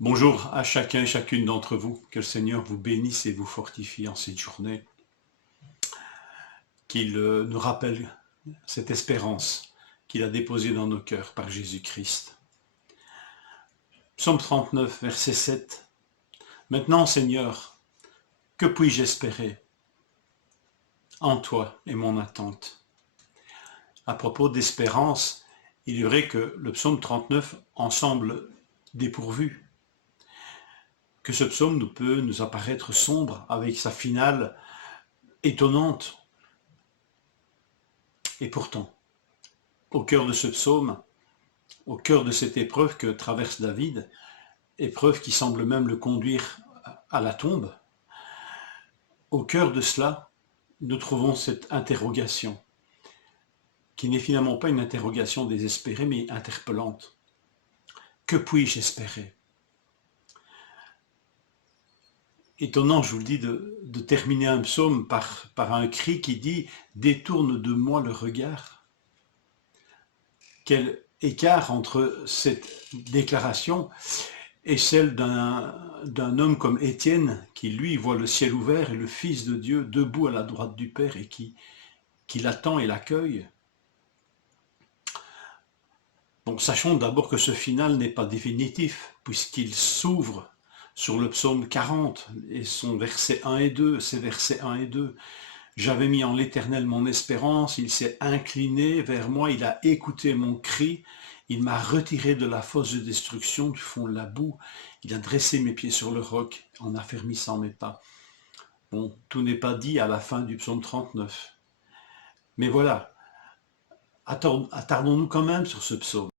Bonjour à chacun et chacune d'entre vous. Que le Seigneur vous bénisse et vous fortifie en cette journée. Qu'il nous rappelle cette espérance qu'il a déposée dans nos cœurs par Jésus-Christ. Psaume 39, verset 7. Maintenant, Seigneur, que puis-je espérer? En toi est mon attente. À propos d'espérance, il est vrai que le psaume 39 en semble dépourvu. Que ce psaume peut nous apparaître sombre avec sa finale étonnante. Et pourtant, au cœur de ce psaume, au cœur de cette épreuve que traverse David, épreuve qui semble même le conduire à la tombe, au cœur de cela, nous trouvons cette interrogation, qui n'est finalement pas une interrogation désespérée, mais interpellante. Que puis-je espérer? Étonnant, je vous le dis, de terminer un psaume par un cri qui dit « Détourne de moi le regard ». Quel écart entre cette déclaration et celle d'un homme comme Étienne, qui lui voit le ciel ouvert et le Fils de Dieu debout à la droite du Père et qui l'attend et l'accueille. Bon, sachons d'abord que ce final n'est pas définitif, puisqu'il s'ouvre sur le psaume 40 et son verset 1 et 2, ses versets 1 et 2. J'avais mis en l'Éternel mon espérance, il s'est incliné vers moi, il a écouté mon cri, il m'a retiré de la fosse de destruction, du fond de la boue, il a dressé mes pieds sur le roc en affermissant mes pas. Bon, tout n'est pas dit à la fin du psaume 39. Mais voilà, attardons-nous quand même sur ce psaume.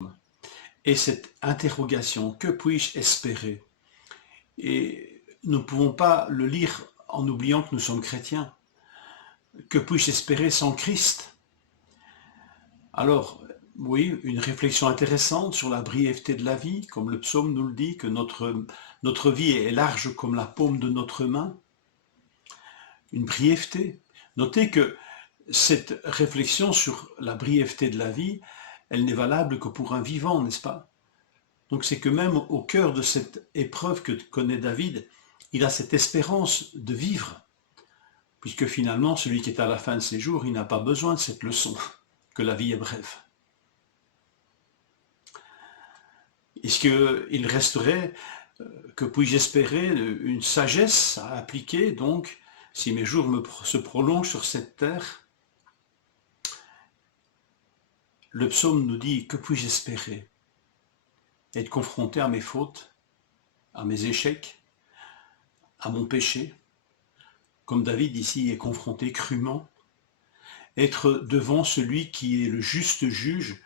Et cette interrogation, que puis-je espérer? Et nous ne pouvons pas le lire en oubliant que nous sommes chrétiens. Que puis-je espérer sans Christ? Alors, oui, une réflexion intéressante sur la brièveté de la vie, comme le psaume nous le dit, que notre vie est large comme la paume de notre main. Une brièveté. Notez que cette réflexion sur la brièveté de la vie, elle n'est valable que pour un vivant, n'est-ce pas? Donc c'est que même au cœur de cette épreuve que connaît David, il a cette espérance de vivre, puisque finalement, celui qui est à la fin de ses jours, il n'a pas besoin de cette leçon, que la vie est brève. Est-ce qu'il resterait, que puis-je espérer, une sagesse à appliquer, donc, si mes jours se prolongent sur cette terre? Le psaume nous dit, que puis-je espérer? Être confronté à mes fautes, à mes échecs, à mon péché, comme David ici est confronté crûment, être devant celui qui est le juste juge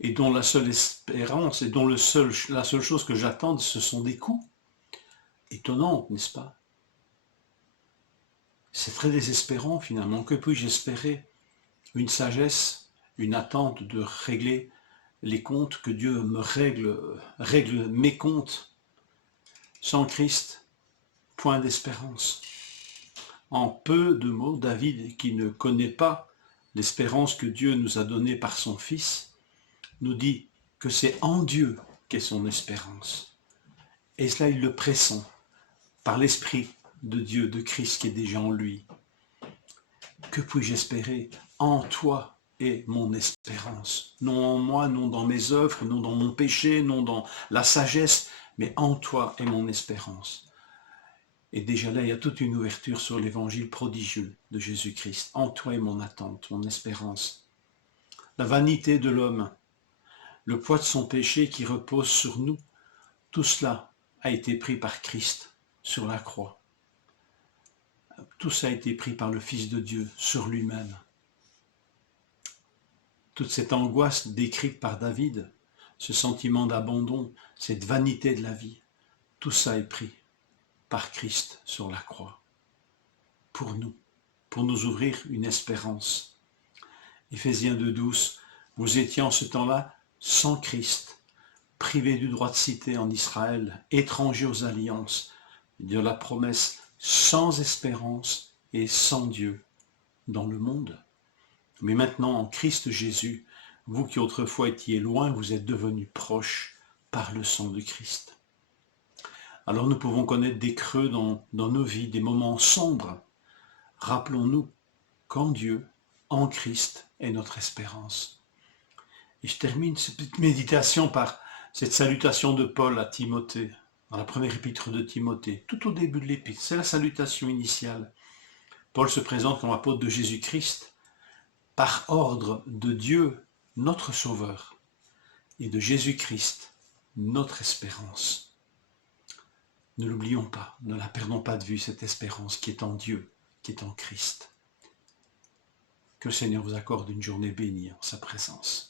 et dont la seule espérance et dont la seule chose que j'attends, ce sont des coups. Étonnant, n'est-ce pas? C'est très désespérant finalement. Que puis-je espérer? Une sagesse, une attente de régler les comptes, que Dieu me règle mes comptes. Sans Christ, point d'espérance. En peu de mots, David, qui ne connaît pas l'espérance que Dieu nous a donnée par son Fils, nous dit que c'est en Dieu qu'est son espérance. Et cela, il le pressent par l'Esprit de Dieu, de Christ qui est déjà en lui. Que puis-je espérer? En toi est mon espérance. Non en moi, non dans mes œuvres, non dans mon péché, non dans la sagesse, mais en toi est mon espérance. Et déjà là, il y a toute une ouverture sur l'évangile prodigieux de Jésus-Christ. En toi est mon attente, mon espérance. La vanité de l'homme, le poids de son péché qui repose sur nous, tout cela a été pris par Christ sur la croix. Tout ça a été pris par le Fils de Dieu sur lui-même. Toute cette angoisse décrite par David, ce sentiment d'abandon, cette vanité de la vie, tout ça est pris par Christ sur la croix, pour nous ouvrir une espérance. Éphésiens 2,12, vous étiez en ce temps-là sans Christ, privés du droit de cité en Israël, étrangers aux alliances, de la promesse, sans espérance et sans Dieu dans le monde. Mais maintenant, en Christ Jésus, vous qui autrefois étiez loin, vous êtes devenus proches par le sang de Christ. Alors nous pouvons connaître des creux dans nos vies, des moments sombres. Rappelons-nous qu'en Dieu, en Christ, est notre espérance. Et je termine cette petite méditation par cette salutation de Paul à Timothée, dans la première épître de Timothée, tout au début de l'épître. C'est la salutation initiale. Paul se présente comme apôtre de Jésus-Christ, par ordre de Dieu, notre Sauveur, et de Jésus-Christ, notre espérance. Ne l'oublions pas, ne la perdons pas de vue, cette espérance qui est en Dieu, qui est en Christ. Que le Seigneur vous accorde une journée bénie en sa présence.